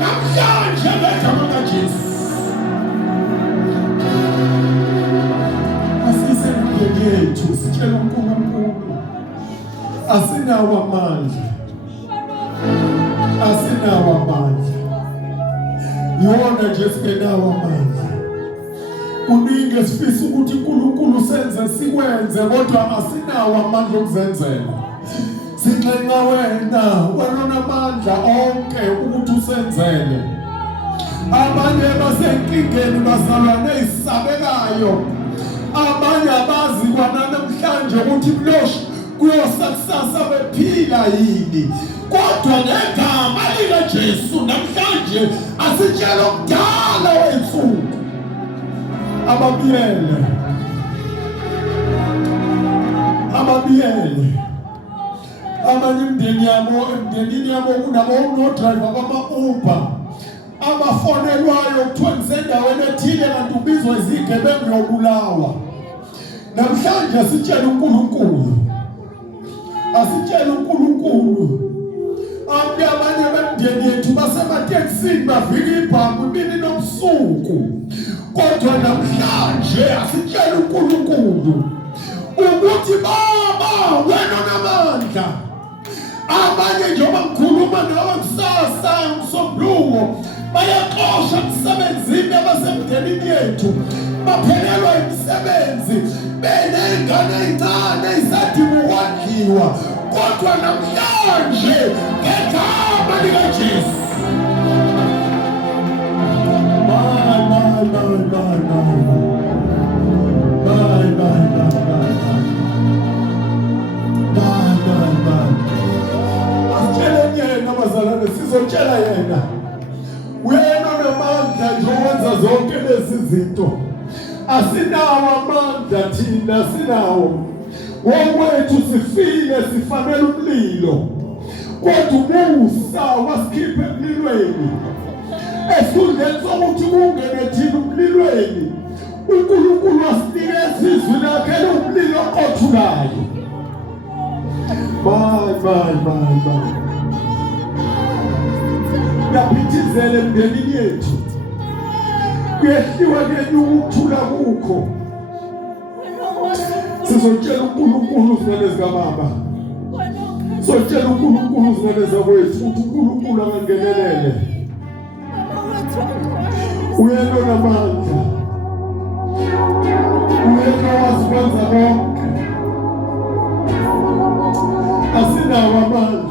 namhlanje ngegama likaJesu. Asisempilweni yethu sitshela uNkulunkulu asinawo amandla. Asinawo amandla. Yona nje singenawo amandla. Kuningi esifisa ukuthi uNkulunkulu senze sikwenze kodwa asinawo amandla okuzenzela. Sinxenxa wena onamandla onke ukuthi usenzele. Abanye basenkingeni bazalwane ezisabekayo. Abanye abazi kwanamhlanje ukuthi kuyosakusasa bephila yini. Kodwa ngegama likaJesu namhlanje asitshela umdala wensuku ababiyele abanye emndenini yabo kunabo-driver bama-Uber abafonelwayo kuthiwa nisendaweni ethile kanti ubizwa izigebengu yobulawa. Namhlanje asitshele uNkulunkulu abanye bemndeni yethu basematekisini bavika ibhangu imini nobusuku. Kodwa namhlanje asitshele uNkulunkulu ukuthi Baba wena unamandla. Abanye njengoba ngikhuluma nawe kusasa ngomsombuluko bayaxosha emsebenzini abasemndenini yethu baphelelwa imisebenzi beney'ngane ey'ncane ey'sadinga ukondliwa. Kodwa namhlanje ngegama likaJesu asitsheleni yena bazalwane, sizotshela yena. Uyena onamandla nje okwenza zonke lezi zinto. Asinawo amandla thina, asinawo. Wokwethu sifile sifanele umlilo, kodwa umusa wasikhipha emlilweni. Esifundeni sokuthi kungene thina umlilweni, uNkulunkulu wasinikeza izwi lakhe lomlilo oqothulayo. Bye. Yaphithizele emndenini yethu. Kuyehliwa kenyuka ukuthula kukho. Sizotshela uNkulunkulu izingane zikaBaba. Sizotshela uNkulunkulu izingane zakwethu ukuthi uNkulunkulu angangenelele. Uyena onamandla. Uyena owazi ukwenza konke. Asinawo amandla.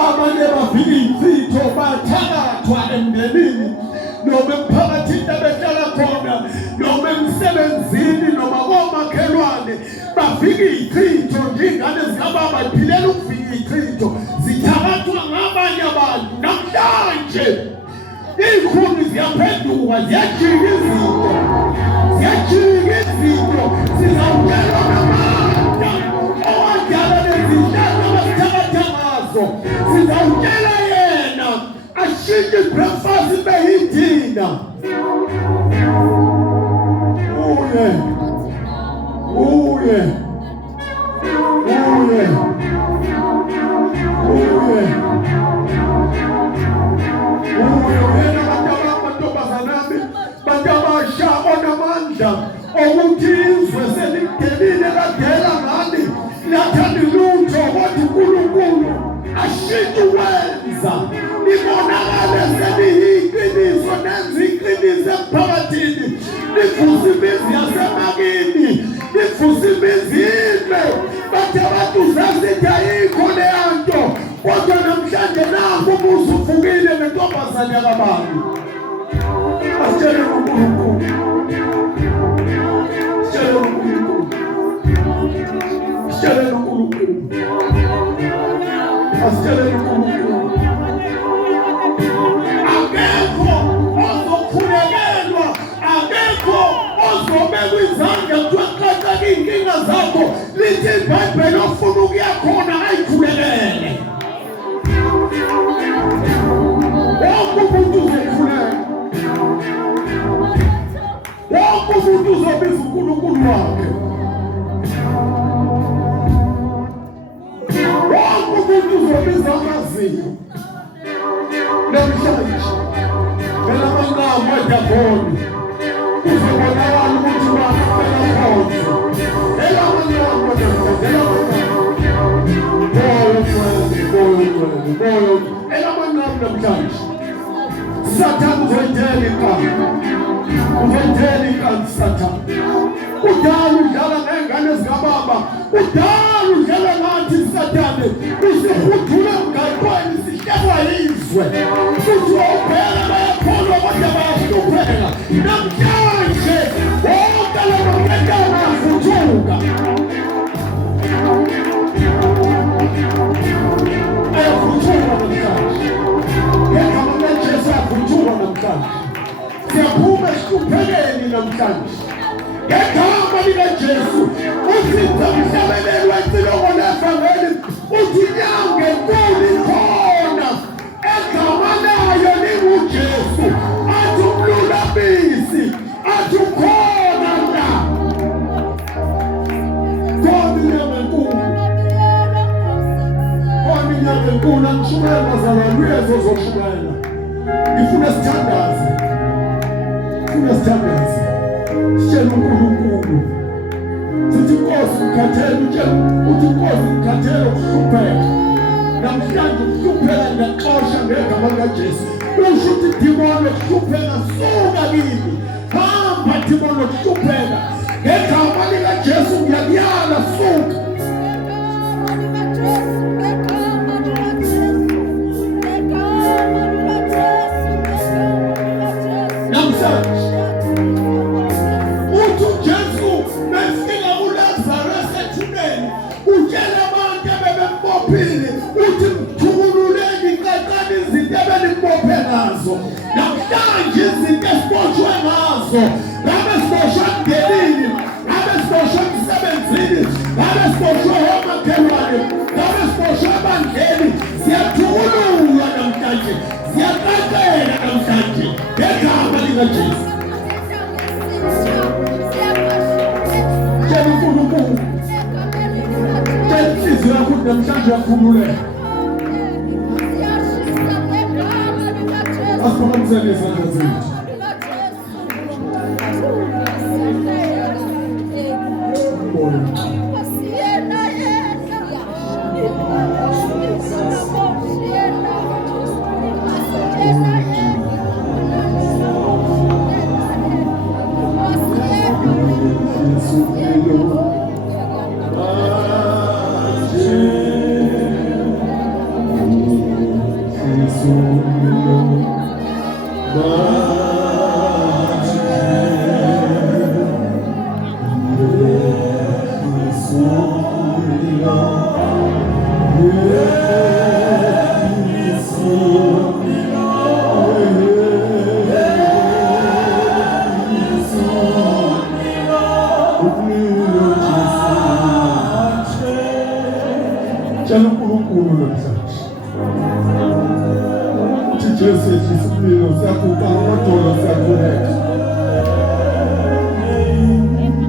Abanye bavika iy'mfitho bathakathwa emndenini noma emphakathini abehlala khona noma emsebenzini noma komakhelwane. Bavika iy'chitho njengane zikaBaba y'philela ukuvika iy'chitho zithakathwa ngabanye abantu. Namhlanje iy'khuni ziyaphenduka ziyajika izinto sizawutshelwa namandla owadala lezihlahla abazithabatha ngazo. Sizawutshela yena ashintshe ibreakfast ibe yidina. Uye yena bantabazanami bantabasha onamandla ukuthi izwe selingenile kadela ngani lathanda lutho. Kodwa uNkulunkulu ashintshe ukwenza libonakale seliyiqiniso, nenza iqiniso emphakathini. Livusa imizi yasemakini, livusa imizi inhle. Bathi abantu zasithi ayikho leya nto, kodwa namhlanje nakho umuzi uvukile nentombazane yakaBaba. Asitshele uNkulunkulu. Akekho ozokhulekelwa, akekho ozobekwa izandla kuthiwa xaxa iy'nkinga zakho. Lithi iBhayibheli ofuna ukuya khona ayikhulekele. Wonke umuntu uzokhuleka. Wonke umuntu uzobiza uNkulunkulu wakhe. inhliziyo. Namhlanje phela amangqambo edabhoni uzobonakala ukuthi wafela khonzo. Elamangqambo elamangqambo namhlanje Satan uzayithela inkani. Uzayithela inkani Satan. Udala udlala ngengane zikababa. Udala udlala ngathi Satane usihudula mgaqweni sihlekwa yizwe. Futhi wawuphela bayakholwa kodwa bayahlupheka. Namhlanje wonke labo bantwana ayafuthuka. Ayafuthuka namhlanje. Ngegama likaJesu ayafuthuka namhlanje. Siyaphuma esihluphekeni namhlanje. Ngegama likaJesu usiza mhlabeleli wentsilongo levangeli uthi nyange nkulu ikhona egama layo linguJesu athi umlulamisi athi ukhona la khona inyanga enkulu angishumayela bazalwane uyezo zoshumela ngifuna sithandaze sitshela uNkulunkulu sithi Nkosi ngikhathele uthi Nkosi ngikhathele ukuhlupheka namhlanje ukuhlupheka ngiyaxosha ngegama likaJesu usho ukuthi demoni ukuhlupheka suka kimi hamba demoni ukuhlupheka ngegama likaJesu ngiyakuyala suka namhlanje uthi mthululeni inkaqani izinto ebenibophe ngazo namhlanje izinto esiboshwe ngazo ngabe siboshwe emndenini ngabe siboshwe emsebenzini ngabe siboshwe omakhelwane ngabe siboshwe ebandleni siyathukululwa namhlanje siyaqaqela namhlanje ngegama likaJesu tshela uNkulunkulu inhliziyo yakho namhlanje yakhululeka. Asiphakamiseni izandla zethu. Tshela uNkulunkulu namhlanje uthi Jesu ehlisimpilo siyakupa amadola siyakhuleka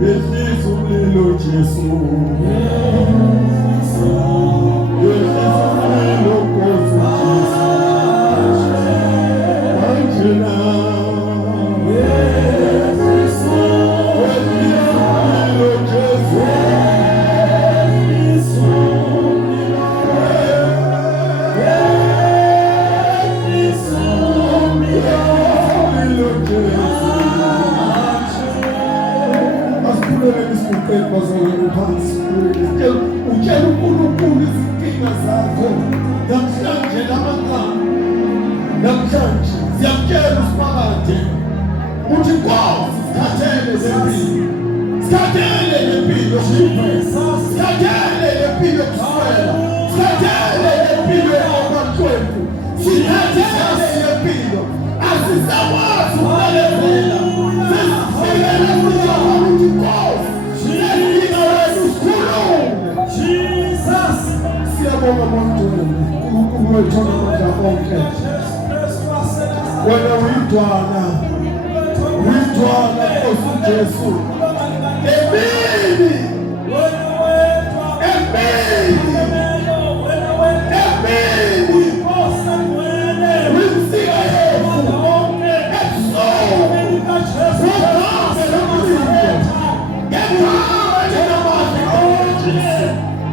ehlisa umlilo Jesu ehlisa umlilo Nkosi Jesu Angela ehlisa umlilo Jesu utshela uNkulunkulu izinkinga zakho namhlanje lamagama namhlanje siyamtshela uSimakade uthi Nkosi sikhathele lempilo sikhathele lempilo sikhathele lempilo kuswela sikhathele lempilo yakwamaqembu sikhathele lempilo asisakwazi ukulevela sesifikela kuyawa uthi Nkosi siyabonga Mthweni uNkulunkulu wethu amandla onke wena uyidwana Nkosi Jesu emini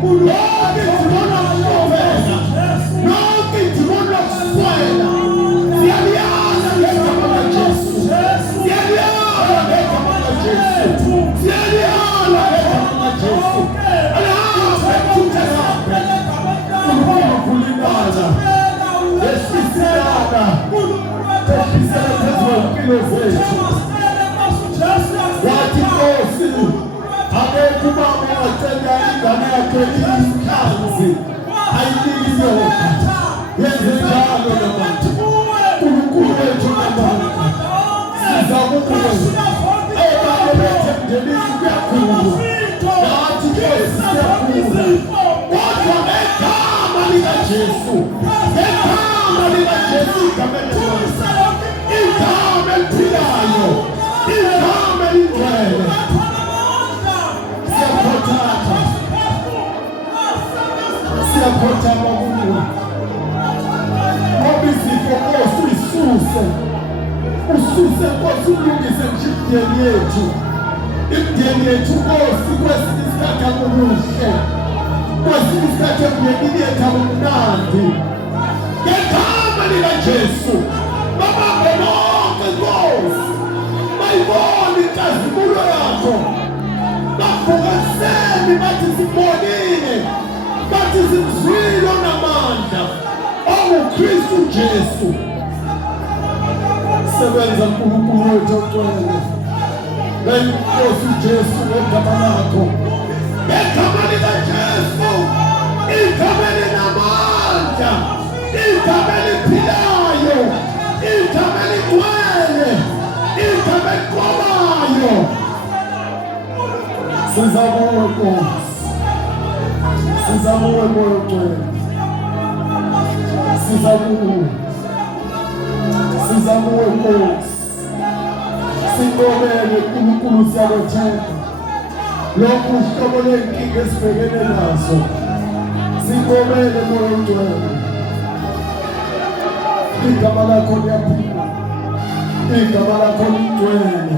lonke idimoni lokufeza, lonke idimoni lokuswela, siyaliyala ngegama likaJesu, siyaliyala ngegama likaJesu, siyaliyala ngegama likaJesu. Alabe kuthelabe ukulibala esisilana esisele phezulu impilo zethu. Wathi Nkosi, abekho ubaba wacela ingane yakhe isikhazi ayinike inyoka. Yenze njalo namanje uNkulunkulu wethu namanje siza kukuwe ebaba bethemdelile kuyakhulu nathi Nkosi siyakhula kodwa ngegama likaJesu, ngegama likaJesu, igama eliphilayo, igama elingcwele siyaphothama kuwe ngoba izifo Nkosi uyisuse, ususe Nkosi, ulungise nje imindeni yethu, imindeni yethu Nkosi. Kwesinye isikhathi akukuhle, kwesinye isikhathi emndenini yethu akumnandi. Ngegama likaJesu babambe lonke Nkosi, bayibone inkazimulo yakho, bavukaseni bathi sibonile, bathi simzwile onamandla onguKristu Jesu. Sebenza uNkulunkulu wethu ogcwele, Nkosi Jesu, ngegama lakho, ngegama likaJesu, igama elinamandla, igama eliphilayo, igama eligcwele, igama eliqobayo. Siza kuwe Nkosi, siza kuwe Moya Ogcwele, siza kuwe, siza kuwe Nkosi. Singobele uNkulunkulu, siyakuthemba lokhu uhlobo lwenkinga esibhekene nazo. Singobele Moya Ogcwele, igama lakho liyaphila, igama lakho ligcwele,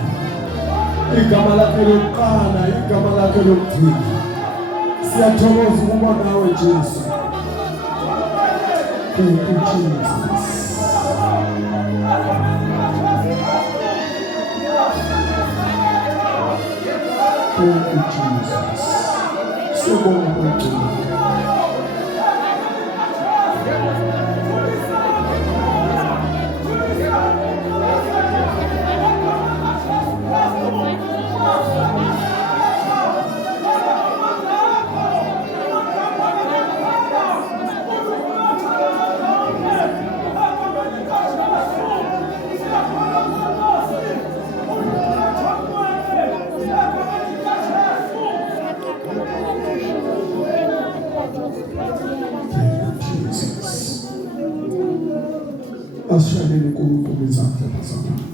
igama lakho lokuqala, igama lakho lokugcina. Siyathokoza ukuba nawe Jesu. Thank you Jesus. Thank you Jesus. Sibonga kuNkulunkulu. Ashaleni kuNkulunkulu izandla zamanje.